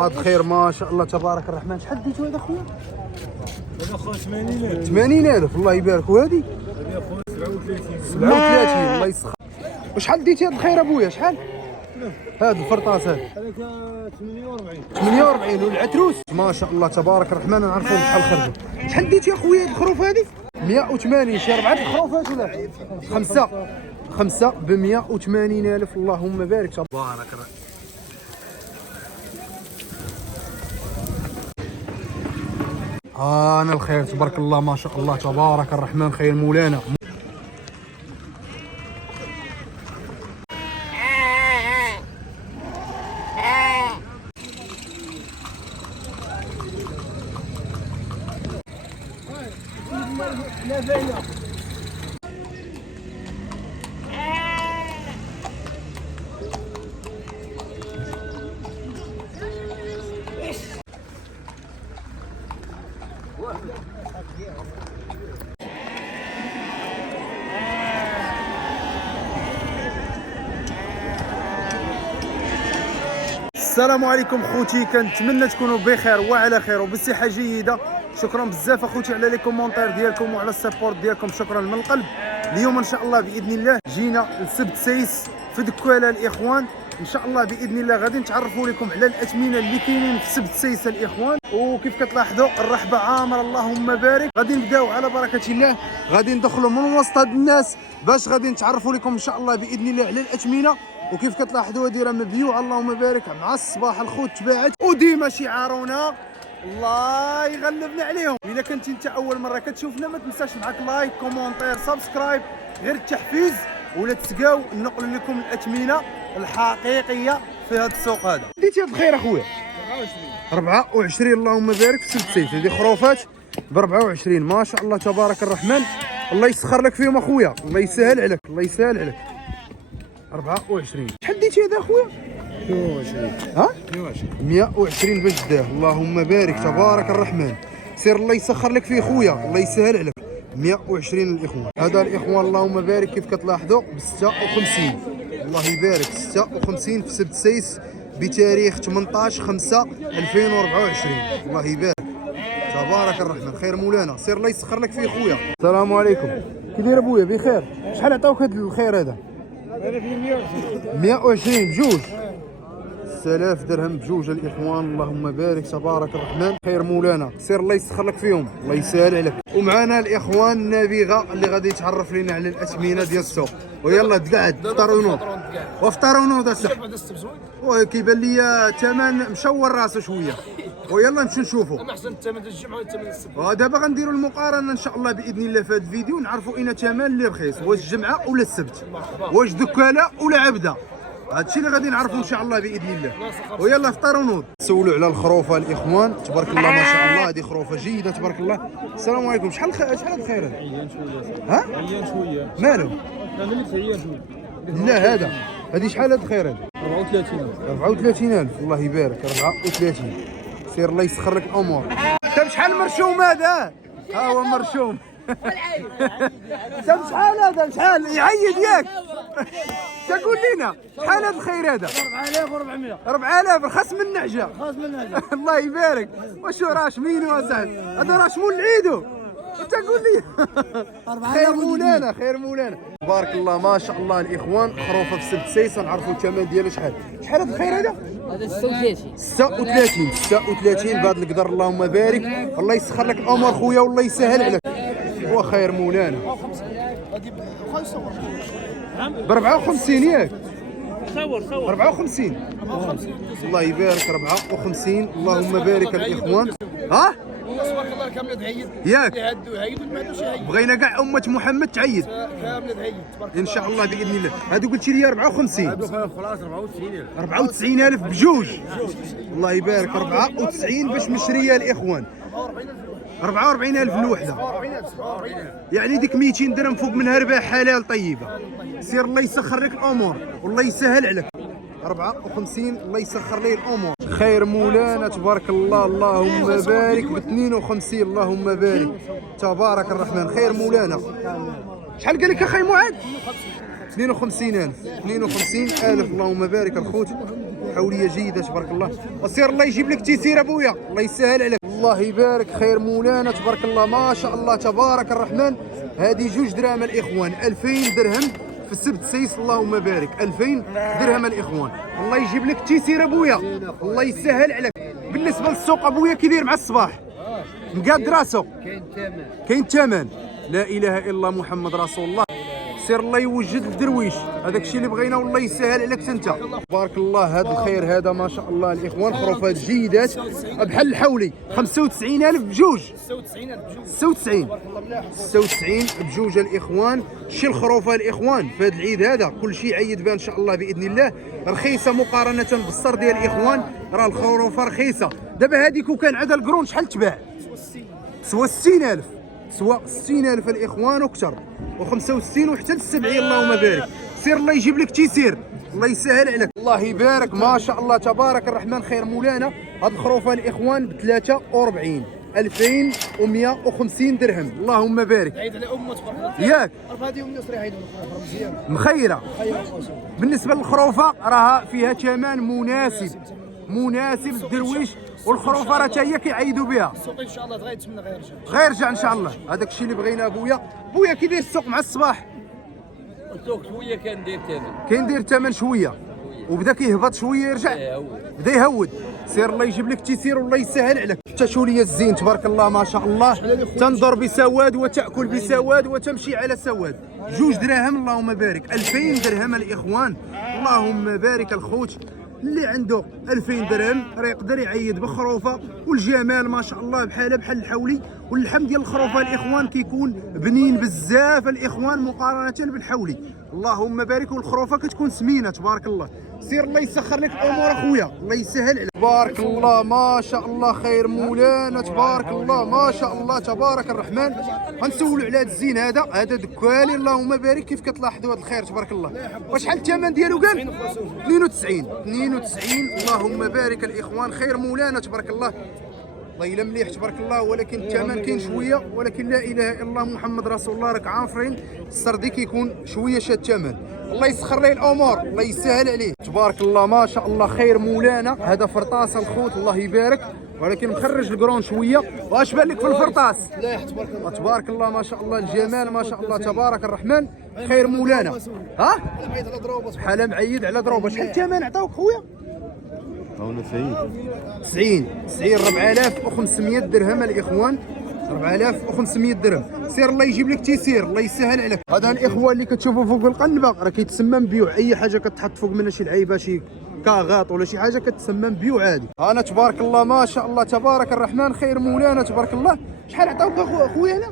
هذا خير ما شاء الله تبارك الرحمن. شحال ديتو هذا خويا؟ هذا خويا 80,000. 80,000 الله يبارك. وهذه؟ هذه خويا 37. 37 الله يسخر. وشحال ديتي هذا الخير ابويا شحال؟ هذا الفرطاس هذا هذاك 48. 48. والعتروس ما شاء الله تبارك الرحمن نعرفوهم شحال خرجوا. شحال ديتي يا خويا هاد الخروف هذه؟ 180. شي 4 الخروفات ولا 5 ب 180,000 اللهم بارك تبارك الرحمن. انا الخير تبارك الله ما شاء الله تبارك الرحمن. خير مولانا. السلام عليكم خوتي، كنتمنى تكونوا بخير وعلى خير وبصحه جيده. شكرا بزاف اخوتي على لي كومونتير ديالكم وعلى السبورت ديالكم، شكرا من القلب. اليوم ان شاء الله باذن الله جينا لسبت سايس في دكواله الاخوان. ان شاء الله باذن الله غادي نتعرفوا لكم على الاثمنه اللي كاينين في سبت سايس الاخوان. وكيف كتلاحظوا الرحبه عامره اللهم بارك. غادي نبداو على بركه الله، غادي ندخلوا من وسط هاد الناس باش غادي نتعرفوا لكم ان شاء الله باذن الله على الاثمنه. وكيف كتلاحظوا هذه راه مبيوعه اللهم بارك مع الصباح الخوت تباعت. وديما شعارنا الله يغلبنا عليهم. اذا كنت انت اول مره كتشوفنا ما تنساش معك لايك كومونتير سبسكرايب، غير التحفيز ولا تسقاو نقول لكم الاثمنه الحقيقيه في هذا السوق هذا. ديتي هذا الخير اخويا 24 اللهم بارك في سبت سيت. هذه خروفات ب 24 ما شاء الله تبارك الرحمن. الله يسخر لك فيهم اخويا، الله يسهل عليك الله يسهل عليك. 24 شحال ديتي هذا اخويا؟ 120. ها 120 بجداه اللهم بارك تبارك الرحمن. سير الله يسخر لك فيه خويا الله يسهل عليك. 120 الاخوان. هذا الاخوان اللهم بارك كيف كتلاحظوا ب 56 الله يبارك. 56 في سبت سايس بتاريخ 18/5/2024 الله يبارك تبارك الرحمن. خير مولانا. سير الله يسخر لك فيه خويا. السلام عليكم. كي داير ابويا بخير؟ شحال عطاوك هذا الخير هذا؟ هذا فيه 120. 120 بجوج. 6000 درهم بجوج الاخوان اللهم بارك تبارك الرحمن. خير مولانا. سير الله يسخر لك فيهم الله يسهل عليك. ومعنا الاخوان النابغه اللي غادي يتعرف لنا على الاثمنه ديال السوق. ويلا تقعد فطر ونوض وفطر ونوض اصاحبي. وكيبان لي الثمن مشور راسه شويه. ويلا نمشيو نشوفوا. احسن الثمن ديال الجمعه ولا الثمن السبت. ودابا غنديروا المقارنه ان شاء الله باذن الله في هذا الفيديو، نعرفوا اين ثمن اللي رخيص، واش الجمعه ولا السبت، واش دكاله ولا عبده. هادشي اللي غادي نعرفوا ان شاء الله باذن الله. ويلا فطر ونوض. سولوا على الخروفه الاخوان تبارك الله ما شاء الله. هذه خروفه جيده تبارك الله. السلام عليكم. شحال هذا الخير هذا؟ عيان شويه. ها عيان شويه. مالو؟ لا ملي عيان شويه. لا هذه شحال هذا الخير هذا؟ 34. 34,000 الله يبارك. 34. سير الله يسخر لك الامور. انت بشحال مرشوم هذا؟ ها هو مرشوم. انت بشحال هذا؟ شحال يعيد ياك؟ تقول لنا شحال هذا الخير هذا؟ 4400. 4000 رخص من النعجه. خاص من هذا. الله يبارك. واش راه شمينو اصاحبي؟ هذا راه شمول العيدو. تقول لي خير مولانا خير مولانا تبارك الله ما شاء الله الاخوان. خروفه في سبت سايس نعرفوا الثمن ديالو شحال. شحال هذا الخير هذا؟ هذا 36. 36 بهذا القدر اللهم بارك. الله يسخر لك الامور خويا والله يسهل عليك. وخير مولانا ب 54 ياك؟ صور 54 الله يبارك. 54 اللهم بارك الاخوان. ها تبارك الله كامله تعيد. ياك يهدوا يعيدوا ما عندوش يعيد. بغينا كاع امه محمد تعيد كامله تعيد تبارك ان شاء الله باذن الله. هادو قلتي لي 54. الله. خلاص 94,000. 94,000 بجوج الله يبارك. 94 باش مشريه الاخوان. 44,000 الوحده. يعني ديك 200 درهم فوق منها ربح حلال طيبه. سير الله يسخر لك الامور والله يسهل عليك. 54 الله يسخر لي الامور. خير مولانا تبارك الله اللهم بارك. ب 52 اللهم بارك تبارك الرحمن. خير مولانا. شحال قال لك اخي معاذ؟ 52,000 52,000 اللهم بارك الخوت. حوليه جيده تبارك الله. وسير الله يجيب لك تيسير ابويا، الله يسهل عليك. الله يبارك خير مولانا تبارك الله ما شاء الله تبارك الرحمن. هذه 2 دراهم الاخوان، 2000 درهم في السبت سيس، اللهم بارك. 2000 درهم الاخوان، الله يجيب لك تيسير ابويا، الله يسهل عليك. بالنسبه للسوق ابويا كي داير مع الصباح؟ مقاد راسو، كاين ثمن. لا اله الا الله محمد رسول الله. سير الله يوجد الدرويش، هذاك الشيء اللي بغينا والله يسهل عليك انت. تبارك الله هذا الخير هذا ما شاء الله الاخوان، خروفات جيدات بحال الحولي. 95000 بجوج، 96 بجوج الاخوان. شي الخروفه الاخوان في هذا العيد هذا كل شيء عيد بها ان شاء الله باذن الله، رخيصه مقارنه بالصر ديال الاخوان. راه الخروفه رخيصه. دابا هذيك وكان عندها القرون شحال تباع؟ تسوى 60000، سواء 60000 الاخوان وكثر، و65 وحتى ل 70. اللهم بارك. سير الله يجيب لك تيسير، الله يسهل عليك. الله يبارك ما شاء الله تبارك الرحمن خير مولانا. هاد الخروفه الاخوان ب 43 2150 درهم، اللهم بارك. عيد على امه تبارك الله. ياك هذه امي صريحه عيد مزيان مخيره. بالنسبه للخروفه راها فيها ثمن مناسب للدرويش، والخروفه راه حتى هي كيعيدوا بها. السوق ان شاء الله تغير تمنى غيرجع. غيرجع ان شاء الله. هذاك الشيء اللي بغينا ابويا. بويا كي داير السوق مع الصباح؟ السوق شويه كاين داير ثمن شويه، وبدا كيهبط شويه يرجع، بدا يهود. سير الله يجيب لك تيسير والله يسهل عليك. التشوليه الزين تبارك الله ما شاء الله، تنظر بسواد وتاكل بسواد وتمشي على سواد. 2 دراهم اللهم بارك. 2000 درهم الاخوان، اللهم بارك. الخوت اللي عنده 2000 درهم راه يقدر يعيد بخروفه، والجمال ما شاء الله بحال الحولي. واللحم ديال الخروفه الاخوان كيكون بنين بزاف الاخوان مقارنه بالحولي، اللهم بارك. والخروفه كتكون سمينه تبارك الله. سير الله يسخر لك الامور اخويا، الله يسهل عليك. تبارك الله ما شاء الله خير مولانا تبارك الله ما شاء الله تبارك الرحمن. غنسولوا على هذا الزين هذا دكالي، اللهم بارك. كيف كتلاحظوا هذا الخير تبارك الله. وشحال الثمن ديالو قال؟ 92 اللهم بارك الاخوان. خير مولانا تبارك الله، والله الا مليح تبارك الله. ولكن الثمن كاين شويه، ولكن لا اله الا الله محمد رسول الله. راك عارفين السردي كيكون شويه شاد الثمن. الله يسخر ليه الامور، الله يسهل عليه. تبارك الله ما شاء الله خير مولانا. هذا فرطاس الخوت الله يبارك، ولكن مخرج القرون شويه. واش بان لك في الفرطاس؟ مليح تبارك الله. تبارك الله ما شاء الله الجمال ما شاء الله تبارك الرحمن. خير مولانا. ها معيد على ضروبه بحال معيد على ضروبه. شحال الثمن عطاوك خويا؟ 90 4500 درهم الاخوان، 4500 درهم. سير الله يجيب لك تيسير، الله يسهل عليك. هذا الاخوان اللي كتشوفوا فوق القنبه راه كيتسمى مبيوع. اي حاجه كتحط فوق منها شي لعيبه شي كاغاط ولا شي حاجه كتسمى مبيوع عادي. انا تبارك الله ما شاء الله تبارك الرحمن خير مولانا تبارك الله. شحال عطاوك اخويا هنا؟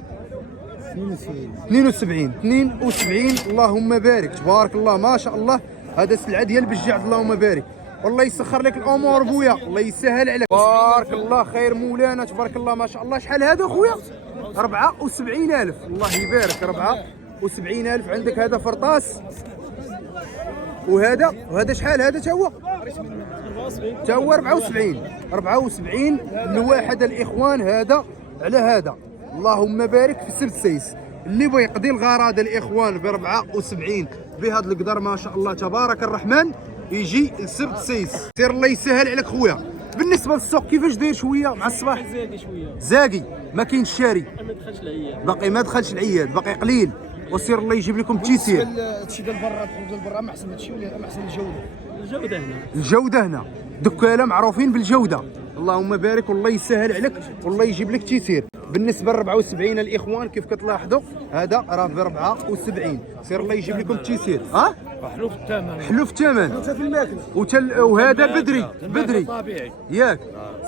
72 اللهم بارك. تبارك الله ما شاء الله. هذا السلعه ديال بجعد اللهم بارك. والله يسخر لك الامور بويا، الله يسهل عليك. تبارك الله خير مولانا تبارك الله ما شاء الله. شحال هذا خويا؟ 74000 الله يبارك. 74000 عندك. هذا فرطاس. وهذا شحال هذا تا هو 74 الواحد الاخوان. هذا على هذا اللهم بارك في السبت سيس. اللي بغى يقضي الغرض الاخوان ب 74 بهذا القدر ما شاء الله تبارك الرحمن يجي السبت سيس. سير الله يسهل عليك خويا. بالنسبه للسوق كيفاش داير شويه مع الصباح؟ زاقي ما كاينش الشاري، باقي ما دخلش العياد، باقي قليل. وسير الله يجيب لكم تيسير. هادشي ديال برا ديال برا ما احسن هادشي ولا ما احسن الجوده هنا دكاله معروفين بالجوده، اللهم بارك. والله يسهل عليك والله يجيب لك تيسير. بالنسبه ل 74 الاخوان كيف كتلاحظوا هذا راه ب 74. سير الله يجيب لكم التيسير. حلو في الثمن في الماكل. وهذا بدري ياك.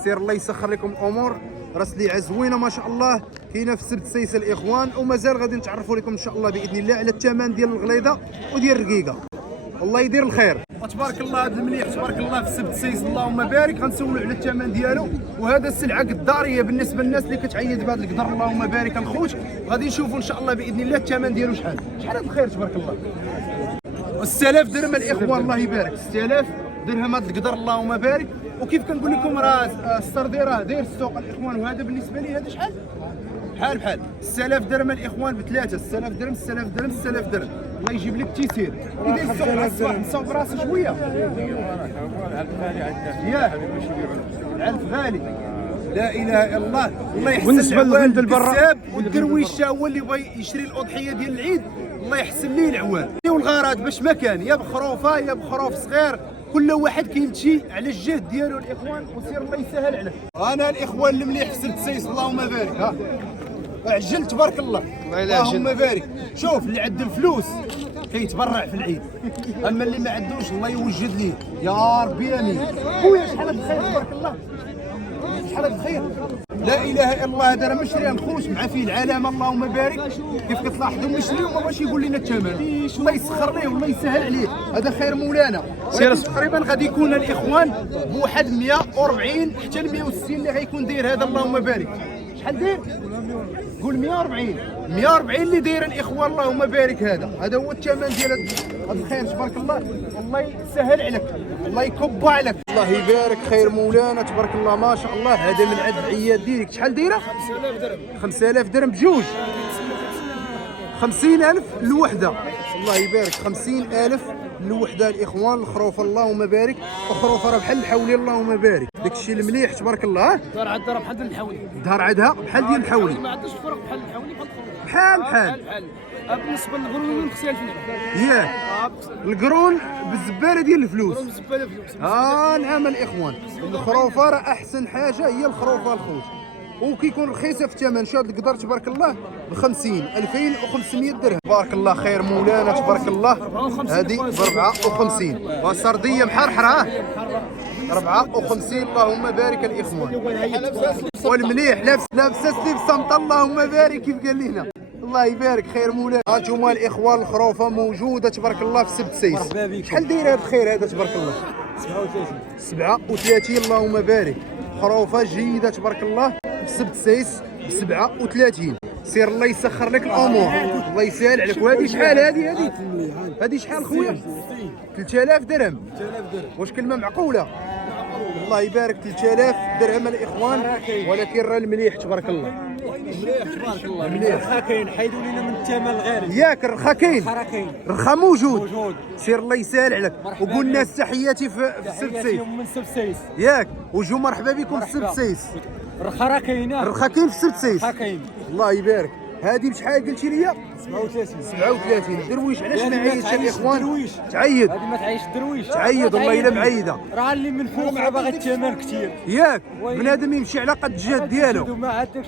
سير الله يسخر لكم الامور. راس لي زوينه ما شاء الله كاينه في السبت سيس الاخوان. ومازال غادي نتعرفوا لكم ان شاء الله باذن الله على الثمن ديال الغليظه وديال الرقيقه. الله يدير الخير. وتبارك الله هذا المليح تبارك الله في السبت سيس اللهم بارك. غنسولوا على الثمن ديالو. وهذا السلعه قداريه بالنسبه للناس اللي كتعيد بهذا القدر اللهم بارك الخوت. غادي نشوفوا ان شاء الله باذن الله الثمن ديالو شحال هذا الخير تبارك الله. 6000 درهم الاخوان الله يبارك. 6000 درهم هذا القدر اللهم بارك. وكيف كنقول لكم راه السردي راه داير السوق الاخوان. وهذا بالنسبه لي هذا شحال؟ بحال 6000 درهم الاخوان بثلاثه. 6000 درهم 6000 درهم 6000 درهم. الله يجيب لك تيسير اذا السوق مع الصباح نصاوب راسه شويه ياه العلف غالي لا اله الا الله. الله يحسن بالنسبة للغنم البرا والدرويش هو اللي بغى يشري الاضحيه ديال العيد الله يحسن ليه العوان والغرض باش ما كان يا بخروفه يا بخروف صغير كل واحد كيمشي على الجهد ديالو الاخوان وسير الله يسهل عليه. انا الاخوان المليح في سبت سيس اللهم بارك ها عجل تبارك الله اللهم بارك. شوف اللي عنده الفلوس كيتبرع في العيد اما اللي ما عندوش الله يوجد ليه يا ربي امين. خويا شحال بخير تبارك الله شحال بخير لا اله الا الله. هذا راه مشري نخرج مع فيه العلامه اللهم بارك كيف كتلاحظوا مشري وما بغاش يقول لنا الثمن الله يسخر ليه والله يسهل عليه هذا خير مولانا. تقريبا غادي يكون الاخوان بواحد 140 حتى ل 160 اللي غيكون داير هذا اللهم بارك. شحال داير؟ قول 140 اللي داير الاخوان اللهم بارك. هذا هو الثمن ديال هذا الخير تبارك الله. الله يسهل عليك الله يكب عليك الله يبارك خير مولانا تبارك الله ما شاء الله. هذا من عند العياد ديالك شحال دايره؟ 5000 درهم 5000 درهم بجوج 50,000 الوحده الله يبارك 50,000 الوحده الاخوان. الخروف اللهم بارك وخروف راه بحال الحولي اللهم بارك داك الشيء المليح تبارك الله. دار عاد دار بحال ديال الحولي الظهر عندها بحال ديال الحولي ما عندوش فرق بحال الحولي بحال بالنسبه للغرون مختلف ياه القرون بالزباله ديال الفلوس بالنسبه للفلوس نعم الاخوان. الخروفه راه احسن حاجه هي الخروفه الخوت وكيكون رخيصه في الثمن. شاد القدر تبارك الله ب 50 2500 درهم تبارك الله خير مولانا تبارك الله. هذه ب 54 وسرديه محرحره 54 اللهم بارك الاخوان. والمليح لابسه سليب صمت اللهم بارك كيف قال لنا الله يبارك خير مولانا. هانتوما الاخوان الخروفه موجوده تبارك الله في سبت سيس. شحال داير هذا الخير هذا تبارك الله؟ 37 اللهم بارك. خروفه جيده تبارك الله في سبت سيس ب 37. سير الله يسخر لك الامور الله يسهل عليك. وهذه شحال هذه شحال خويا؟ 3000 درهم واش كلمه معقوله؟ الله يبارك 3000 درهم الاخوان ولكن راه المليح تبارك الله. تبارك الله الرخا كاين حيدوا لنا من الثمن الغالي ياك الرخا كاين الرخا موجود سير الله يسهل عليك. وقول الناس تحياتي في سبت سيس من سبت سيس ياك وجو مرحبا بكم في سبت سيس. الرخا راه كاينه الرخا كاين في سبت سيس كاين الله يبارك. هذه بشحال قلتي لي؟ 37 درويش علاش ما عيطش الاخوان؟ تعيد هذه ما تعيش الدرويش تعيد والله الا معيده راه اللي من فوق باغي الثمن كثير ياك بنادم يمشي على قد الجهد ديالو ما عندكش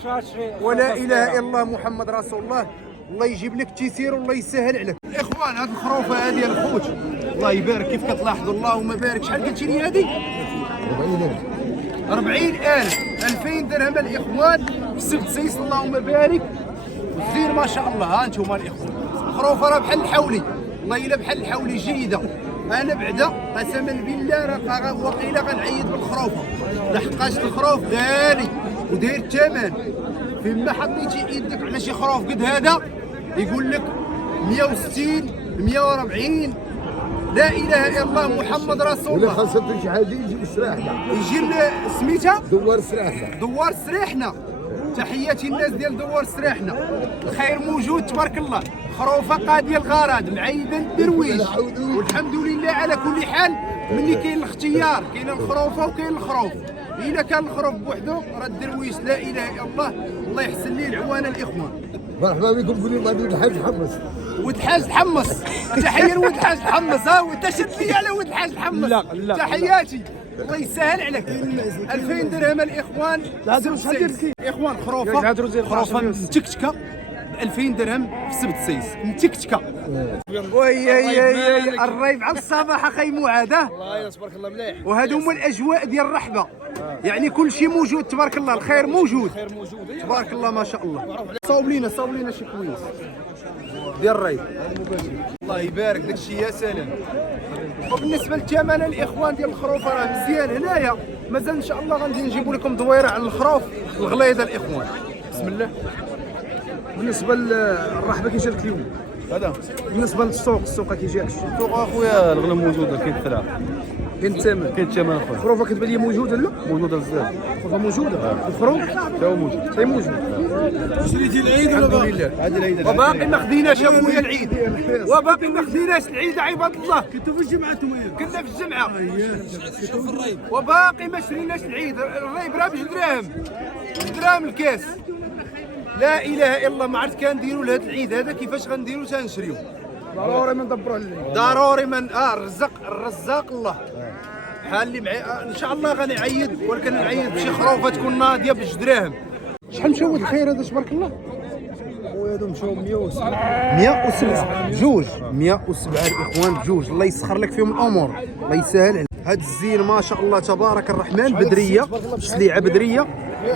ولا اله الا الله محمد رسول الله. الله يجيب لك التيسير والله يسهل عليك. الاخوان هذه الخروفه هذه الخوت الله يبارك كيف كتلاحظوا اللهم بارك. شحال قلتي لي هذه؟ 40,000 2000 درهم الاخوان في سبت سيس اللهم بارك. والزير ما شاء الله. ها انتم الاخوان خروفه راه بحال الحولي والله الا بحال الحولي جيده. انا بعدا قسما بالله راه وقيله غنعيد بالخروفه لحقاش الخروف غالي وداير الثمن. فيما حطيتي يدك على شي خروف قد هذا يقول لك 160 140 لا اله الا الله محمد رسول الله. ولا خاصة شي حاجه يجي بالسراحنا يجي سميتها دوار سراحنا دوار سريحنا. تحياتي الناس ديال دوار سريحنا الخير موجود تبارك الله. خروفه قاضيه الغرض معيده الدرويش والحمد لله على كل حال. ملي كاين الاختيار كاين الخروفه وكاين الخروف. الا كان الخروف بوحدو راه الدرويش لا اله الا الله. الله يحسن ليه العوانه الاخوان. مرحبا بكم. قولوا لي ولد الحاج حمص ولد الحاج تحمص. تحيه لولد الحاج تحمص. ها وانت شد لي على ولد الحاج تحمص. لا تحياتي الله يسهل عليك. 2000 درهم الاخوان. اخوان خروفه متكتكه ب 2000 درهم في سبت سيس متكتكه. وي الريب على الصباح اخي معاذ. الله يصبرك الله مليح. وهذو هما الاجواء ديال الرحبه يعني كل شيء موجود تبارك الله. الخير موجود تبارك الله ما شاء الله. صاوب لينا شي كويس ديال الريب الله يبارك داك الشيء يا سلام. وبالنسبه للثمن الاخوان ديال الخروف راه مزيان هنايا. مازال ان شاء الله غنجي نجيبوا لكم دويره على الخروف الغليظه الاخوان. بسم الله. بالنسبه للرحبه كي جاتك اليوم هذا بالنسبه للسوق السوق كي جاكش؟ السوق اخويا الغنم موجوده كاين الثلاث كاين الثمن. كاين الثمن اخويا. الخروفه كتبان لي موجوده لا؟ موجوده بزاف. الخروفه موجوده. الخروف حتى هو موجود. حتى موجود. شريتي العيد الحمد لله. هذا العيد. وباقي ما خديناش ابويا العيد. وباقي ما خديناش العيد عباد الله. كنتوا في الجمعه انتم؟ كنا في الجمعه. وباقي ما شريناش العيد. الريب راه ب2 دراهم. 2 دراهم الكاس. لا اله الا الله، ما عرفت كنديروا لهذا العيد هذا كيفاش غنديروا تنشريو. ضروري ما ندبروا على العيد. ضروري من الرزاق الله. بحال اللي معي ان شاء الله غنعيد، ولكن نعيد بشي خروفه تكون ناضيه ب2 دراهم. شحال مشاو هاد الخير هذا تبارك الله؟ وهادو مشاو 107. 107 بجوج، 107 الاخوان بجوج. الله يسخر لك فيهم الامور، الله يسهل عليك. هاد الزين ما شاء الله تبارك الرحمن بدريه، سليعه بدريه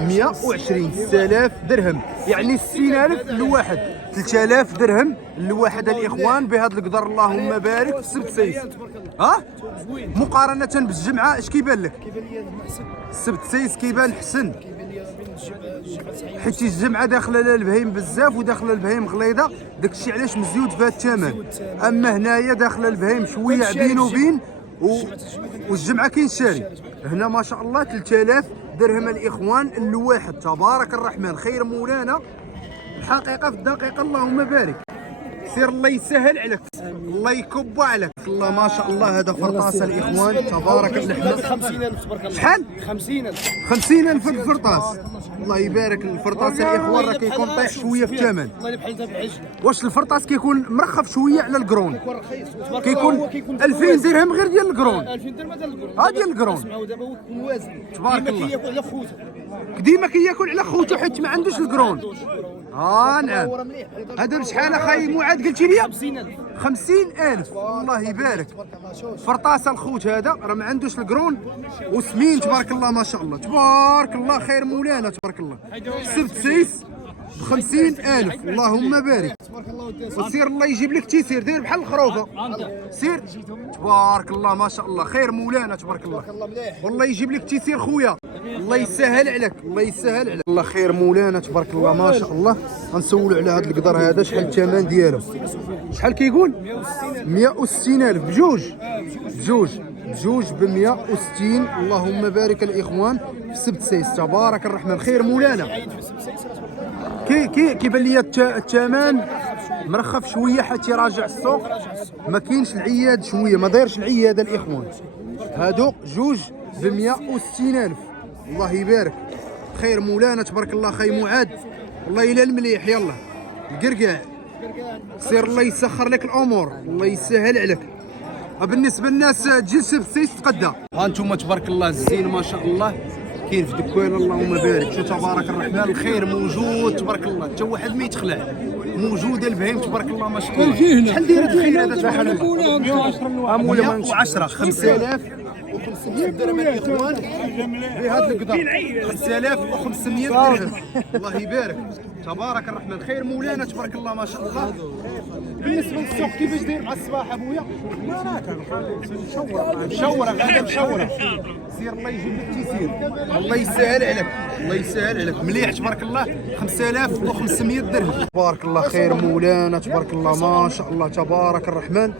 120 6000 درهم، يعني 60000 لواحد، 3000 درهم لواحد الاخوان بهذا القدر. اللهم بارك في السبت سيس. مقارنه بالجمعه اش كيبان لك؟ السبت سيس كيبان حسن، حيت الجمعه داخله البهيم بزاف وداخله البهيم غليظه، داكشي علاش مزيود في هذا الثمن. اما هنايا داخله البهيم شويه بين وبين والجمعه كاين شاري. هنا ما شاء الله 3000 درهم الاخوان الواحد، تبارك الرحمن. خير مولانا الحقيقه في الدقيقه، اللهم بارك. سير الله يسهل عليك، الله يكب عليك. الله ما شاء الله هذا فرطاس الاخوان تبارك الرحمن. 50000 تبارك الله. شحال؟ 50000. 50000 الفرطاس. الله يبارك. الفرطاس الاخوان راه كيكون طايح شويه في الثمن. والله بحال دابا العجل. واش الفرطاس كيكون مرخف شويه على القرون؟ كيكون رخيص وتبارك كيكون الله هو كيكون 2000 درهم غير ديال القرون. 2000 درهم ديال القرون. ديال القرون. اسمعوا دابا هو كيكون وازن. تبارك ديما الله. كياكل على خوته. ديما كياكل على خوته حيت ما عندوش القرون. نعم. هو راه مليح. هذا بشحال اخاي معاد قلتي لي؟ 50000. 50000. الله يبارك. فرطاس الخوت هذا راه ما عندوش القرون وسمين تبارك الله ما شاء الله. تبارك الله خير مولانا تبارك الله. سبت سيس ب 50000. اللهم بارك. وسير الله يجيب لك تيسير داير بحال الخروفه. سير تبارك الله ما شاء الله خير مولانا تبارك الله. والله يجيب لك تيسير خويا، الله يسهل عليك، الله يسهل عليك. الله خير مولانا تبارك الله ما شاء الله. غنسولوا على هذا القدر هذا شحال الثمن ديالو. شحال كيقول؟ 160000 بجوج. بجوج ب 160. اللهم بارك الاخوان في سبت سيس تبارك الرحمن. خير مولانا. كيبان لي الثمن مرخف شويه حتى يراجع السوق، ما كاينش العياد شويه، ما دايرش العياد الاخوان. هادو جوج ب 160000. الله يبارك. خير مولانا تبارك الله. خي معاد والله الا المليح. يلا القرقاع سير الله يسخر لك الامور، الله يسهل عليك. بالنسبه للناس تجي سبت سيس تقدى. ها انتم تبارك الله الزين ما شاء الله كاين في دكان. اللهم بارك. شو تبارك الرحمن. الخير موجود تبارك الله، حتى واحد ما يتخلع. موجوده البهيم تبارك الله ما شاء الله. شحال داير الخير هذا تبارك الله؟ 110. 5500 درهم الاخوان بهذا القدر. 5500 درهم. الله يبارك تبارك الرحمن. خير مولانا تبارك الله ما شاء الله. بالنسبه للسوق كيفاش داير مع الصباح ابويا؟ مشوره غادا مشوره. سير الله يجيب لك تيسير، الله يسهل عليك، الله يسهل عليك. مليح تبارك الله. 5500 درهم. تبارك الله. خير مولانا تبارك الله ما شاء الله تبارك الرحمن.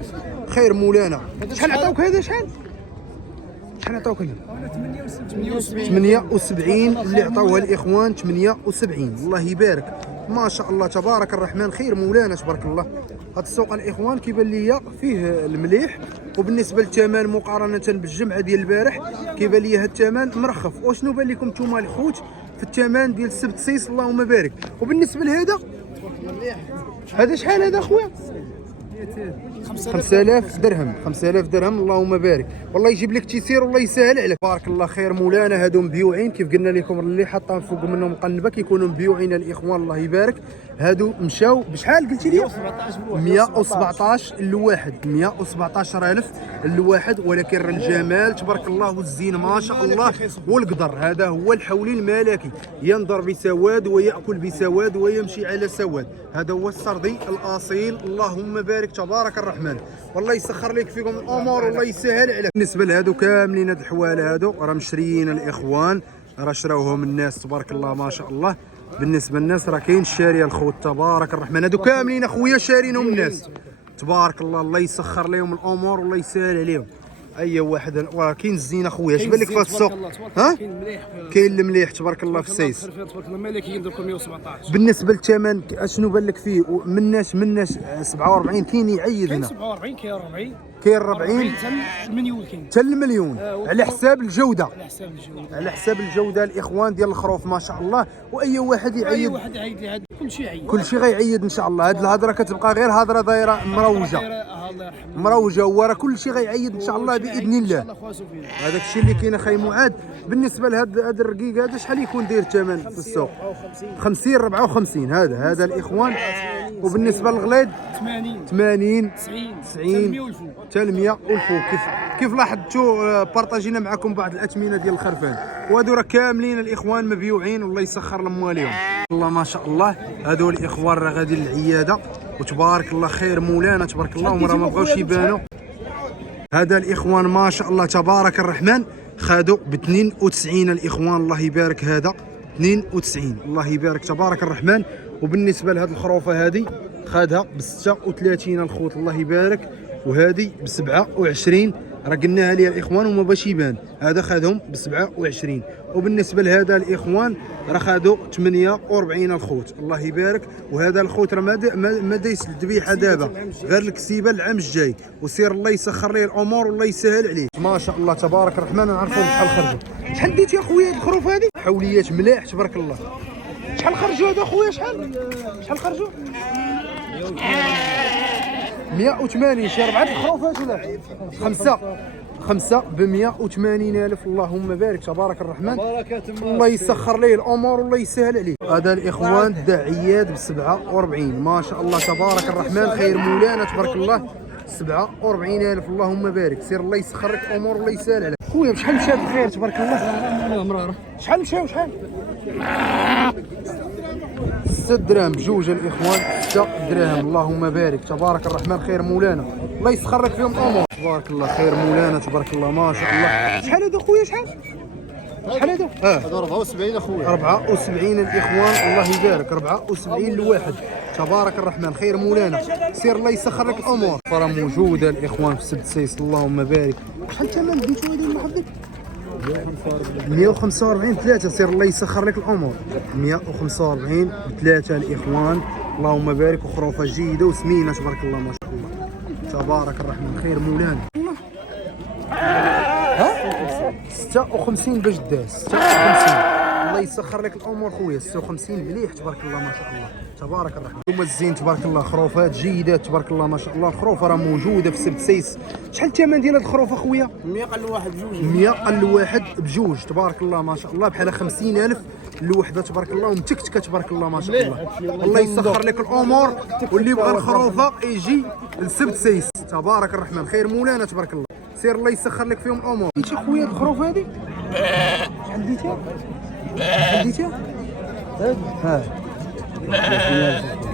خير مولانا. شحال عطاوك هذا؟ شحال عطاوك هنا؟ 78 اللي عطاوها الاخوان. 78. الله يبارك ما شاء الله تبارك الرحمن. خير مولانا تبارك الله. هذا السوق الاخوان كيبان لي فيه المليح، وبالنسبه للثمن مقارنه بالجمعه ديال البارح كيبان لي هذا الثمن مرخف. وشنو بان لكم نتوما الخوت في الثمن ديال السبت سيس؟ اللهم بارك. وبالنسبه لهذا هذا شحال هذا اخويا؟ 5000 درهم. 5000 درهم. اللهم بارك. والله يجيب لك تيسير والله يسهل عليك. بارك الله. خير مولانا. هادو مبيوعين كيف قلنا لكم، اللي حاطين فوق منهم مقنبه كيكونوا مبيوعين الاخوان. الله يبارك. هادو مشاو بشحال قلتي لي؟ 117 الواحد. 117,000 الواحد. ولكن الجمال تبارك الله والزين ما شاء الله والقدر. هذا هو الحولي الملكي، ينظر بسواد ويأكل بسواد ويمشي على سواد. هذا هو السردي الاصيل. اللهم بارك تبارك الرحمن. والله يسخر لك فيكم الامور والله يسهل عليك. بالنسبه لهادو كاملين هاد الحوال هادو راه مشريين الاخوان، راه شراوهم الناس تبارك الله ما شاء الله. بالنسبه للناس راه كاين الشاريه الخوت تبارك الرحمن. هادو كاملين اخويا شارينهم الناس تبارك الله. الله يسخر لهم الامور والله يسهل عليهم. اي واحد راه كاين الزينه خويا. اش بان لك في هذا السوق؟ ها كاين مليح كاين المليح تبارك الله في السيس. تبارك الله مالك كاين دركم 117. بالنسبه للثمن اشنو بان لك فيه؟ مناش 47 كاين يعيد كاين هنا 47 كاين 40 كاين 40 حتى المليون كاين حتى المليون على حساب الجوده. على حساب الجوده. على حساب الجوده الاخوان ديال الخروف ما شاء الله. واي واحد اي يعيد واحد يعيد لي هذا كل شيء يعيد. كل شيء غيعيد ان شاء الله. هاد الهضره كتبقى غير هضره دايره مروجه الله يرحمه. مروجه وراه كل شيء غيعيد ان شاء الله باذن الله. الله خواسو فيه. هذاك الشيء اللي كاين اخي معاد. بالنسبه لهاد الرقيق هذا شحال يكون داير الثمن في السوق؟ 50 54 هذا الاخوان. وبالنسبه للغليظ 80 90 حتى 100 والفوق. كيف لاحظتوا بارطاجينا معكم بعض الاثمنه ديال الخرفان. وهادو راه كاملين الاخوان مبيوعين والله يسخر لمواليهم. الله ما شاء الله. هادو الاخوان راه غادي للعياده وتبارك الله خير مولانا تبارك الله. وما ما بغاوش يبانوا. هذا الاخوان ما شاء الله تبارك الرحمن خادوا ب 92 الاخوان الله يبارك. هذا 92 الله يبارك تبارك الرحمن. وبالنسبه لهذه الخروفه هذه خادها ب 36 الخوت الله يبارك. وهذه ب 27 راه قلناها ليا الاخوان وما باش يبان. هذا خادهم ب 27. وبالنسبه لهذا الاخوان راه خادوا 48 الخوت الله يبارك. وهذا الخوت راه ما دايس الذبيحه دابا غير الكسيبه العام الجاي. وسير الله يسخر ليه الامور والله يسهل عليه ما شاء الله تبارك الرحمن. نعرفوا شحال خرجوا. شحال ديتي اخويا هاد الخروف هذه؟ حوليات ملاح تبارك الله. شحال خرجوا هذا اخويا؟ شحال خرجوا؟ 180. شي 4 الخروفات ولا 5 ب 180 الف اللهم بارك تبارك الرحمن. الله يسخر ليه الامور والله يسهل عليه. هذا الاخوان دا عياد ب 47 ما شاء الله تبارك الرحمن خير مولانا تبارك الله. 47 الف اللهم بارك. سير الله يسخر لك الامور والله يسهل عليك. خويا بشحال مشى بخير تبارك الله؟ شحال مشى 6 دراهم بجوج الاخوان. 6 دراهم اللهم بارك تبارك الرحمن خير مولانا الله يسخر لك فيهم الامور تبارك الله خير مولانا تبارك الله ما شاء الله. شحال هذا خويا شحال هذا؟ هذا 74 اخويا. 74 الاخوان الله يبارك. 74 الواحد تبارك الرحمن خير مولانا. سير الله يسخر لك الامور. راه موجوده الاخوان في السبت سيس اللهم بارك. شحال الثمن ديتو هذه المحبه؟ 145 3. سير الله يسخر لك الامور. 145 3 الاخوان اللهم بارك. وخروفه جيده وسمينه تبارك الله ما شاء الله تبارك الرحمن خير مولانا. ها 56 باش داز 56 الله يسخر لك الامور خويا. 56 مليح تبارك الله ما شاء الله تبارك الرحمن. ثم الزين تبارك الله خروفات جيدات تبارك الله ما شاء الله. الخروفه راه موجوده في سبت سيس. شحال الثمن ديال هاد الخروفه خويا؟ 100 قل واحد بجوج. 100 قل واحد بجوج تبارك الله ما شاء الله. بحال 50 الف الوحده تبارك الله ومتكتكه تبارك الله ما شاء الله. الله يسخر لك الامور. واللي بغى الخروفه يجي لسبت سيس تبارك الرحمن خير مولانا تبارك الله. سير الله يسخر لك فيهم الامور. ديتي خويا هاد الخروفه هادي شحال ديتيها؟ شحال ديتيها؟ ها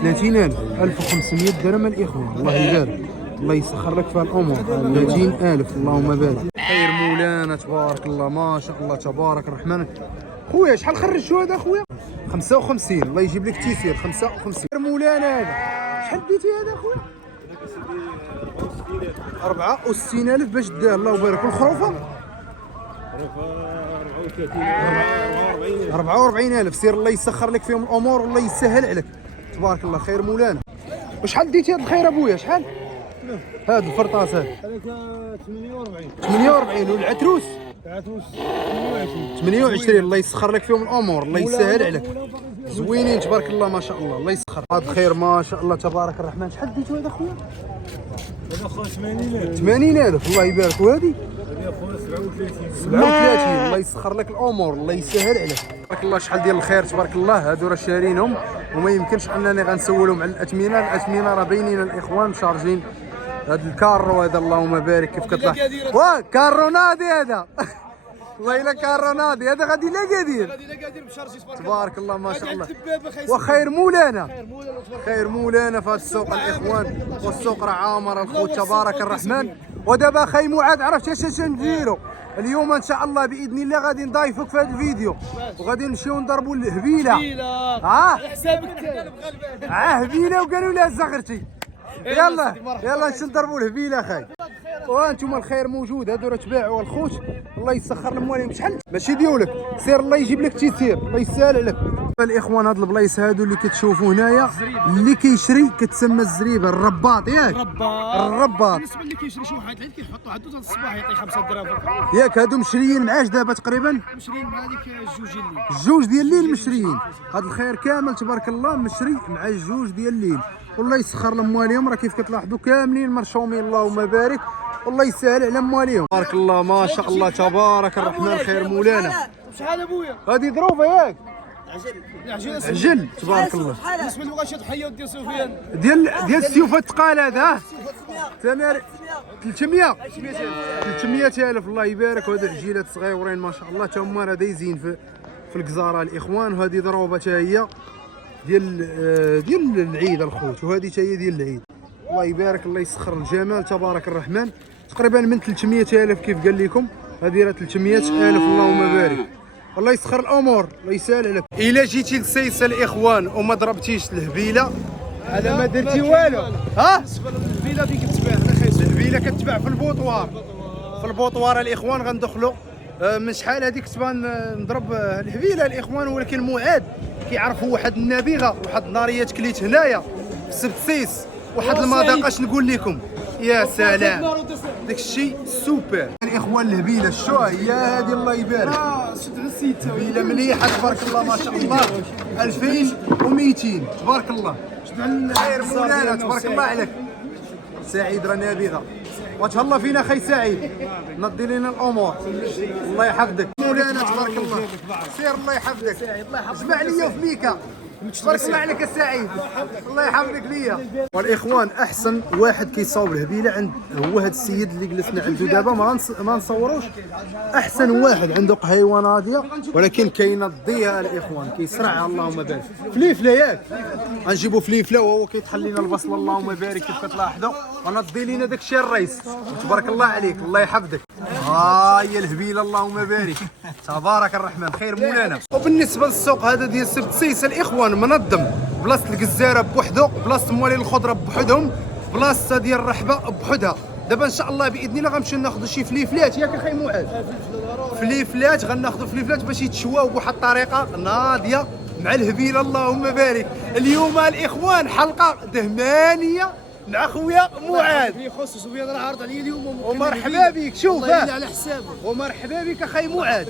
30000 1500 درهم الاخوان الله يبارك. الله يسخر لك فيها الامور. 30000 اللهم بارك. خير مولانا تبارك الله ما شاء الله تبارك الرحمن. خويا شحال خرجتوا هذا خويا؟ 55 الله يجيب لك تيسير. 55 خير مولانا. هذا شحال ديتي هذا خويا؟ 64000 باش داه الله يبارك. والخروفه 44000. سير الله يسخر لك فيهم الامور والله يسهل عليك تبارك الله خير مولانا. وشحال ديتي هاد الخير ابويا شحال؟ هاد الفرطاس هاد 48 والعتروس 28 الله يسخر لك فيهم الامور الله يسهل عليك. زوينين تبارك الله ما شاء الله الله يسخر. هاد الخير ما شاء الله تبارك الرحمن. شحال ديتو هذا خويا؟ هذا خويا 80000. 80000 الله يبارك. وهذه 37 الله يسخر لك الامور الله يسهل عليك تبارك الله. شحال ديال الخير تبارك الله. هادو راه شارينهم وما يمكنش انني غنسولهم على الاثمنه. الاثمنه راه باينين الاخوان مشارجين. هذا الكارو هذا اللهم بارك كيف كطلع. واه كارو نادي هذا والله الا كارو نادي هذا غادي لا قادير تبارك الله ما شاء الله. وخير مولانا خير مولانا في هذا السوق الاخوان. والسوق راه عامر الخوت تبارك الرحمن. ودابا خي معاد عرفت اش نديرو اليوم ان شاء الله باذن الله غادي نضايفك في هذا الفيديو وغادي نمشيو نضربوا الهبيله. حسابك هبيله وقالوا لها زغرتي. يلا نمشيو نضربوا الهبيله اخاي. وانتم الخير موجود، هادو راه تباعوا الخوت، الله يسخر الموالين شحال ماشي ديولك، سير الله يجيب لك تيسير، الله يسهل عليك. الاخوان هاد البلايص هادو اللي كتشوفوا هنايا اللي كيشري كتسمى الزريبه الرباط ياك الرباط. بالنسبه اللي كيشري شي واحد العيد كيحطوا عندو حتى الصباح يعطي 5 دراهم ياك هادو مشريين معاش دابا تقريبا مشريين مع هذيك الجوج اللي الجوج ديال الليل مشريين. هاد الخير كامل تبارك الله مشري مع الجوج ديال الليل، والله يسخر لمواليهم. راه كيف كتلاحظوا كاملين مرشومين اللهم بارك، والله يسهل على مواليهم. تبارك الله ما شاء الله تبارك الرحمن. خير مولانا شحال ابويا هادي ظروفه ياك عجل تبارك الله. بالنسبه للغاشات حيه ودي سفيان ديال السيوفه الثقال هذا تمار 300 الف الله يبارك. وهذا العجيلات صغيورين ما شاء الله، تا هما راه دايزين في الجزاره الاخوان. وهذه ضروبه تا هي ديال العيد الخوت، وهذه تا هي ديال العيد. الله يبارك الله يسخر الجمال تبارك الرحمن. تقريبا من 300 الف كيف قال لكم، هذه راه 300 الف اللهم بارك. الله يسخر الامور الله يسهل عليك. الا جيتي لسيسه الاخوان وما ضربتيش الهبيله هذا ما درتي والو. ها بالنسبه للفيلا فين كتباع انا خايس الهبيله كتباع في البوطوار. في البوطوار الاخوان غندخلوا من شحال هذيك تبان نضرب الهبيله الاخوان، ولكن معاد كيعرفوا واحد النابغه، واحد الناريات كليت هنايا في السبت سيس، واحد المذاق اش نقول لكم يا سلام داك الشيء سوبر. الاخوان الهبيله شو هي هذه الله يبارك. شد على السيد تا هبيله مليحه تبارك الله ما شاء الله 2200 تبارك الله. خير مولانا تبارك الله عليك. سعيد راه نابغه وتهلا فينا خي سعيد، نضي لنا الامور الله يحفظك. مولانا تبارك الله سير الله يحفظك. جمع لي في ميكا تبارك الله عليك يا سعيد، الله يحفظك ليا. والاخوان احسن واحد كيصاوب الهبيله عند هو هذا السيد اللي جلسنا عنده دابا، ما نصوروش. احسن واحد عنده قهيوه ناضيه، ولكن كينضيها الاخوان كيسرعها اللهم بارك. فليفله ياك غنجيبوا فليفله وهو كيطحن لنا البصله اللهم بارك كيف كتلاحظوا، ونضي لنا داك الشيء الرئيس تبارك الله عليك الله يحفظك. هي الهبيله اللهم بارك تبارك الرحمن. خير مولانا. وبالنسبه للسوق هذا ديال سبت سيس الاخوان منظم، بلاصه الجزاره بوحدو، بلاصه موالين الخضره بوحدهم، بلاصه ديال الرحبه بوحدها. دابا ان شاء الله باذن الله غنمشيو ناخذوا شي فليفلات ياك اخي معاذ. فليفلات غناخذوا فليفلات باش يتشواو بواحد الطريقه ناضيه مع الهبيله اللهم بارك. اليوم الاخوان حلقه دهمانيه مع خويا معاذ. في خصوص سفيان راه عرض عليا اليوم ومرحبا بك. شوف على حسابه ومرحبا بك اخي معاذ.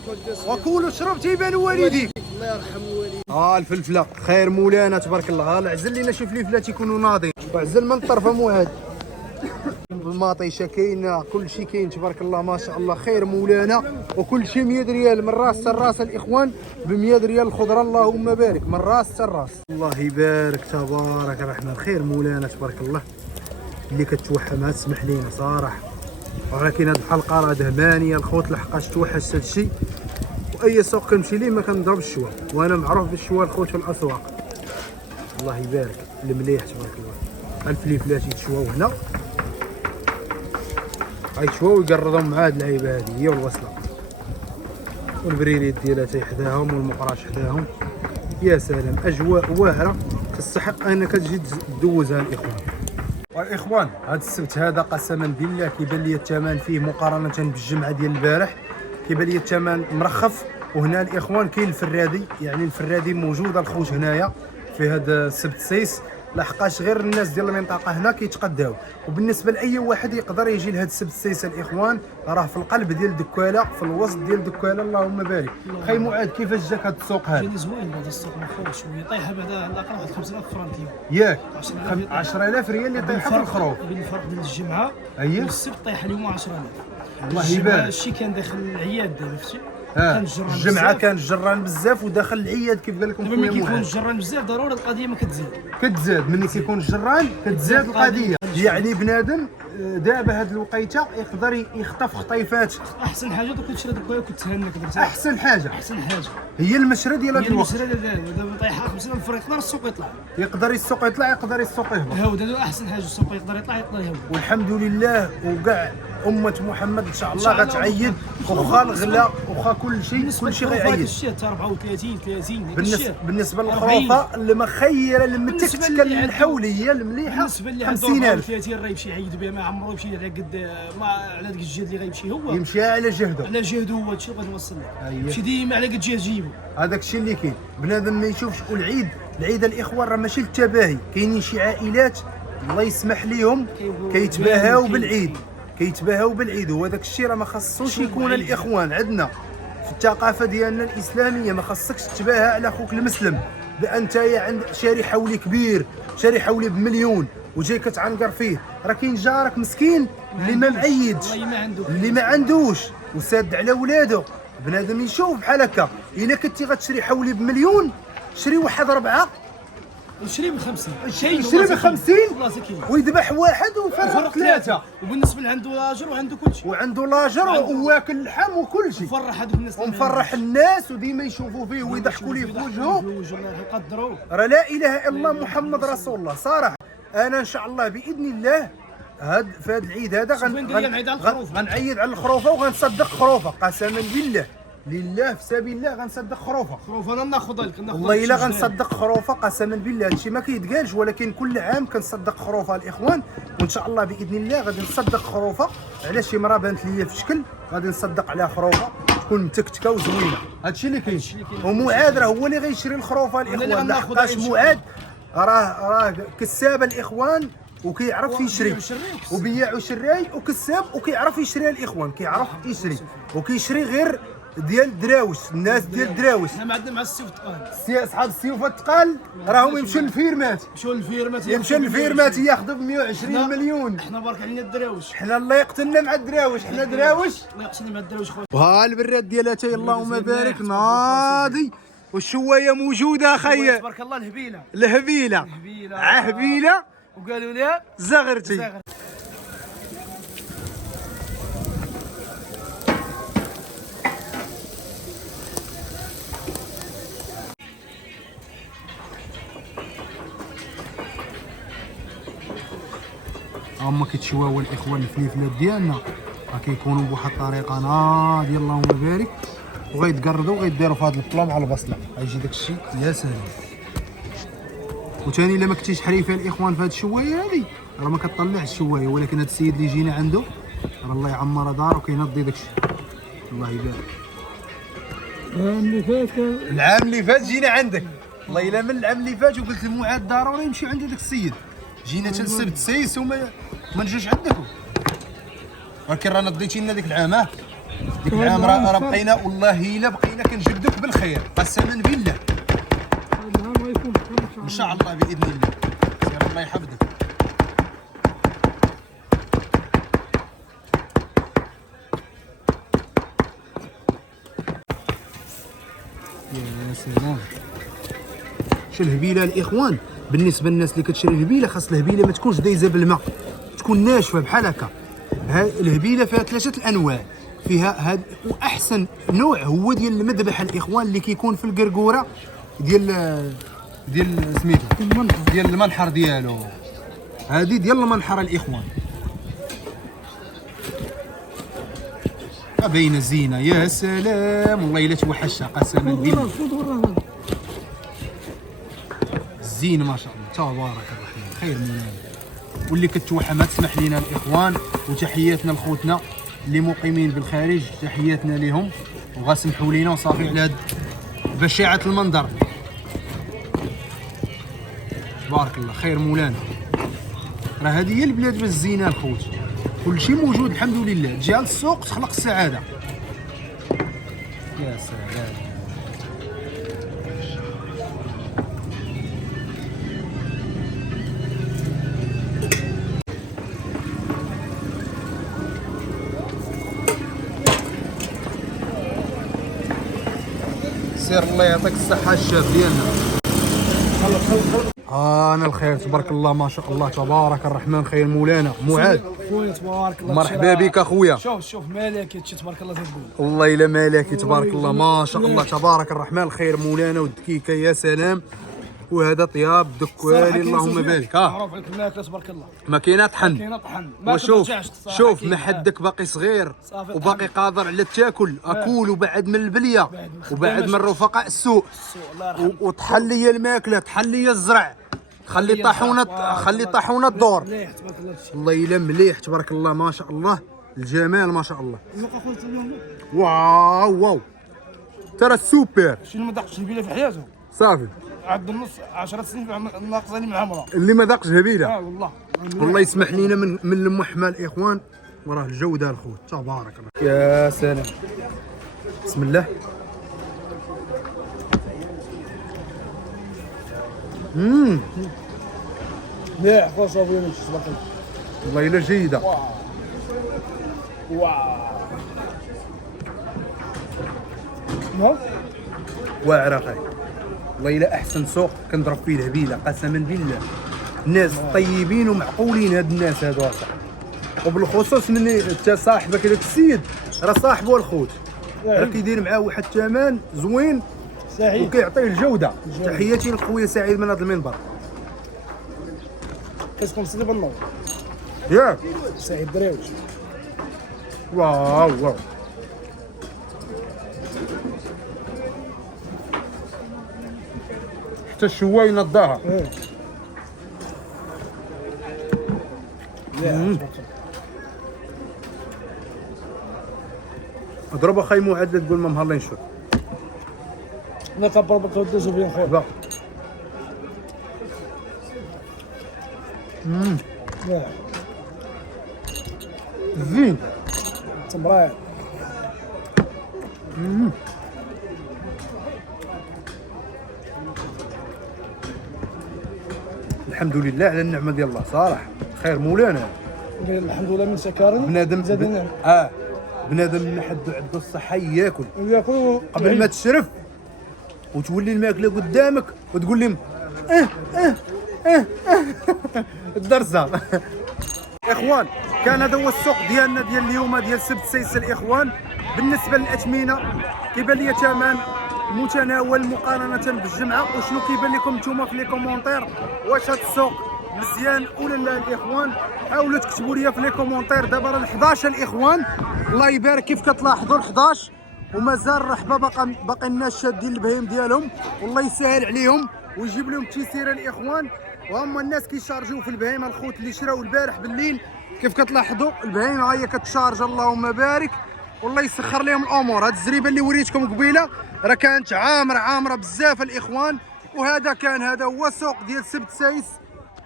وكل وشرب تيبان والديك الله يرحم والديك. الفلفله خير مولانا تبارك الله. عزل لنا شي فليفلات يكونوا ناضين، وعزل من طرفه معاذ. الماطيشه كاينه كل شيء كاين تبارك الله ما شاء الله. خير مولانا وكل شيء 100 ريال من راس الراس الاخوان ب 100 ريال الخضره اللهم بارك من راس الراس. الله يبارك تبارك الرحمن. خير مولانا تبارك الله. اللي كتوحمها تسمح لينا صراحه، ولكن هذه الحلقه راه دهمانيه الخوت لحقاش توحش هذا الشيء. واي سوق كنمشي ليه ما كنضربش الشوا، وانا معروف بالشوا الخوت في الاسواق. الله يبارك المليح تبارك الله. الفليفلات يتشواو هنا غيتشواو ويقرضهم مع هاد اللعيبه هادي هي والوصله، والبريريت ديالها تاي حداهم والمقراش حداهم. يا سلام اجواء واعره تستحق انك تجي تدوزها الاخوان. والاخوان هذا السبت هذا قسما بالله كيبان لي الثمن فيه مقارنه بالجمعه ديال البارح كيبان لي الثمن مرخف. وهنا الاخوان كاين الفرادي، يعني الفرادي موجوده الخوت هنايا في هذا السبت سيس، لحقاش غير الناس ديال المنطقه هنا كيتقداو. وبالنسبه لاي واحد يقدر يجي لهذا السبت سيس الاخوان راه في القلب ديال دكاله، في الوسط ديال دكاله اللهم بارك. خي معاذ كيفاش جاك هذا السوق هذا؟ جاني زوين هذا السوق مخروج شويه طايحه بعدا على الاقل واحد 5000 فرنك اليوم. ياك 10000 ريال اللي طايحه في الخروج. بين الفرق بين الجمعه اييه والسبت طايحه اليوم 10000. الله يبارك. الشيء كان داخل العياد دابا فهمتي. الجمعه كان الجران بزاف وداخل العياد كيف قال لكم دابا ملي كيكون الجران بزاف ضروري القضيه ما كتزاد ملي كيكون الجران كتزاد القضيه. يعني بنادم دابا هاد الوقيته يقدر يخطف خطيفات. احسن حاجه دوك تشري دوك كتهنى كدرتي. احسن حاجه هي المشرى ديال هاد الوقت. المشرى دابا طايحه 50,000 فرق يقدر السوق يطلع، يقدر السوق يهبط. هاود هذا احسن حاجه السوق يقدر يطلع يقدر يهبط. والحمد لله. وكاع امه محمد ان شاء الله غتعيد، واخا الغلا واخا كل شيء غيعيد. الشيء حتى 34 30 بالنسبه للخروفه المخيره المتكتكه الحوليه المليحه بالنسبه اللي عنده 50000 30 راه يمشي يعيد بها، ما عمره يمشي على قد ما على ديك الجهد اللي غيمشي هو يمشي على جهده. على جهده. هو هادشي اللي بغيت نوصل لك، يمشي ديما على قد جهه جيبو. هذاك الشيء اللي كاين. بنادم ما يشوفش. والعيد الاخوان راه ماشي للتباهي. كاينين شي عائلات الله يسمح ليهم كيتباهاو بالعيد، وهذاك الشيء راه ما خصوش يكون. الاخوان عندنا في الثقافه ديالنا الاسلاميه ما خصكش تتباهى على اخوك المسلم بان نتايا عند شاري حولي كبير، شاري حولي بمليون وجاي كتعنقر فيه. راه كاين جارك مسكين اللي ما معيدش، اللي ما عندوش وساد على ولادو. بنادم يشوف بحال هكا. الا كنتي غتشري حولي بمليون شري واحد 4 نشري ب 50 يشري ب 50 ويذبح واحد ويفرق 3. وبالنسبه اللي عنده لاجر وعنده كل شيء، وعنده لاجر واكل اللحم وكل شيء، وفرح هذوك الناس ومفرح الناس وديما يشوفوا فيه ويضحكوا ليه في وجهه. يقدروه. راه لا اله الا الله محمد رسول الله. صراحه انا ان شاء الله باذن الله في هذا العيد هذا غنعيد على الخروفه وغنصدق خروفه قسما بالله، لله في سبيل الله غنصدق خروفه. انا ناخذها لك والله الا غنصدق خروفه قسما بالله. هادشي ما كيتقالش، ولكن كل عام كنصدق خروفه الاخوان، وان شاء الله باذن الله غادي نصدق خروفه على شي مرا بانت ليا في شكل، غادي نصدق عليها خروفه تكون متكتكه وزوينه. هادشي اللي كاين. ومعاد راه هو اللي غيشري الخروفه الاخوان، لحقاش معاد راه كساب الاخوان وكيعرف يشري، وبياع وشراي وكساب وكيعرف يشري. الاخوان كيعرف يشري وكيشري غير ديال الدراوش، الناس ديال الدراوش. حنا ما عندنا مع السيوف الثقال، اصحاب السيوف الثقال راهم يمشوا للفيرمات، يمشوا للفيرمات ياخذوا ب 120 مليون. حنا بارك علينا الدراوش، حنا الله يقتلنا مع الدراوش، حنا دراوش الله يقتلنا مع الدراوش خويا. وها البراد ديالها اللهم بارك ناضي، والشوايه موجوده اخي. تبارك الله. الهبيله عهبيله وقالوا لي زغرتي. هما كيتشواو الاخوان الفليفلات ديالنا راه كيكونوا بواحد الطريقه ناضيه اللهم بارك، وغيتقردوا وغيديروا في هذا البلا مع البصله. غيجي داك الشيء يا سلام. وثاني الا ما كنتيش حريفه الاخوان في هذه الشوايه هذه راه ما كطلعش الشوايه، ولكن هذا السيد اللي جينا عنده راه الله يعمر دار وكينضي داك الشيء. الله يبارك. العام اللي فات جينا عندك، والله الا من العام اللي فات وقلت لمعاد ضروري يمشي عند هذاك السيد. جينا حتى السبت سيس وما نجوش عندكم، ولكن راه نضيتي لنا ديك العام. ديك العام راه بقينا والله الا بقينا كنجبدوك بالخير قسما بالله. ان شاء الله باذن الله. سير الله يحفظك. يا سلام. شو الهبيله الاخوان؟ بالنسبه للناس اللي كتشري الهبيله خاص الهبيله ما تكونش دايزه بالماء، تكون ناشفه بحال هكا. الهبيله فيها 3 الانواع، فيها هاد واحسن نوع هو ديال المذبح الاخوان اللي كيكون في القرقوره ديال سميتو ديال المنحر ديالو. هذه ديال المنحر الاخوان باينه زينه. يا سلام والله الا توحشها قسما بالله. الزين ما شاء الله تبارك الرحمن. خير من واللي كتوحى ما تسمح لينا الاخوان. وتحياتنا لخوتنا اللي مقيمين بالخارج، تحياتنا لهم وغاسمحوا لينا وصافي على هاد بشاعه المنظر. تبارك الله. خير مولانا. راه هذه هي البلاد باش الزينه الخوت، كلشي موجود الحمد لله. تجي على السوق تخلق السعاده. يا سلام. سير الله يعطيك الصحة الشاف ديالنا. انا الخير تبارك الله ما شاء الله تبارك الرحمن. خير مولانا معاد. خويا تبارك الله. مرحبا بك اخويا. شوف مالك هادشي تبارك الله تقول. والله الا مالك تبارك الله ما شاء الله تبارك الرحمن. خير مولانا والدكيكه يا سلام. وهذا طياب دكوالي اللهم بارك. معروف عليك الماكله تبارك الله. ماكينه طحن. كاينه طحن. ما وشوف كترجعش الصراحة، شوف كاين ما حدك باقي صغير صافي وباقي قادر على التاكل، اكول وبعد من البليه بعد من وبعد من الخدامة رفقاء السوق الله يرحمه. وطحن لي الماكله، طحن لي الزرع، خلي طاحونه، خلي طاحونه الدور. مليح تبارك الله هادشي. والله الا مليح تبارك الله ما شاء الله، الجمال ما شاء الله. نلقى خويا اليوم واو واو ترى السوبر شنو ما دقش البيله في حياته. صافي. عاد النص 10 سنين ناقصاني مع عمره. اللي ما ذاقش هبيله والله. والله يسمح لينا من المحمى الاخوان، وراه الجوده الخوت تبارك الله. يا سلام بسم الله. مليح خويا صافي تبارك الله. والله الا جيده. واو. نعم. واعره اخي، والله الا احسن سوق كنضرب فيه الهبيله قسما بالله. الناس طيبين ومعقولين هاد الناس هادو اصاحبي، وبالخصوص من انت صاحبك هذاك السيد راه صاحبه الخوت، راه كيدير معاه واحد الثمن زوين صحيح. وكيعطيه الجوده. تحياتي لخويا سعيد من هذا المنبر. كتكون صليب النور. ياك سعيد دراوش. واو واو. حتى الشوايه ينضاها. اضرب اخي معدل تقول ما مهلين شوف. انا كبر بك ودوزو بين خويا. با. زين تمرايع. الحمد لله على النعمه ديال الله صراحه، خير مولانا. الحمد لله من سكارن. بنادم زادنا. بنادم من حد عنده الصحه ياكل وياكل قبل ما تشرف وتولي الماكله قدامك وتقول لهم الدرسه. اخوان كان هذا هو السوق ديالنا ديال اليوم ديال سبت سيس الاخوان. بالنسبه للاثمنه كيبان لي ثمن متناول مقارنه بالجمعه. وشنو كيبان لكم نتوما في لي كومونتير؟ واش هذا السوق مزيان ولا لا الاخوان؟ حاولوا تكتبوا لي في لي كومونتير. دابا راه 11 الاخوان، الله يبارك. كيف كتلاحظوا 11 ومازال الرحبه باقي الناس شادين البهيم ديالهم، والله يسهل عليهم ويجيب لهم التيسيره الاخوان. وهم الناس كيشارجيو في البهيمه الخوت اللي شراو البارح بالليل. كيف كتلاحظوا البهيمه ها هي كتشارج اللهم بارك، والله يسخر لهم الامور. هاد الزريبه اللي وريتكم قبيله راه كانت عامره بزاف الاخوان. وهذا هذا هو السوق ديال سبت سايس.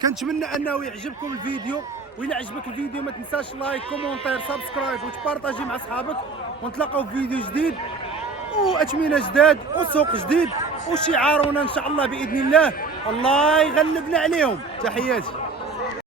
كنتمنى انه يعجبكم الفيديو، وإلا عجبك الفيديو ما تنساش لايك كومونتير سبسكرايب وتبارطاجي مع صحابك. ونتلاقاو في فيديو جديد واثمنه جداد وسوق جديد وشعارنا ان شاء الله باذن الله. الله يغلبنا عليهم. تحياتي.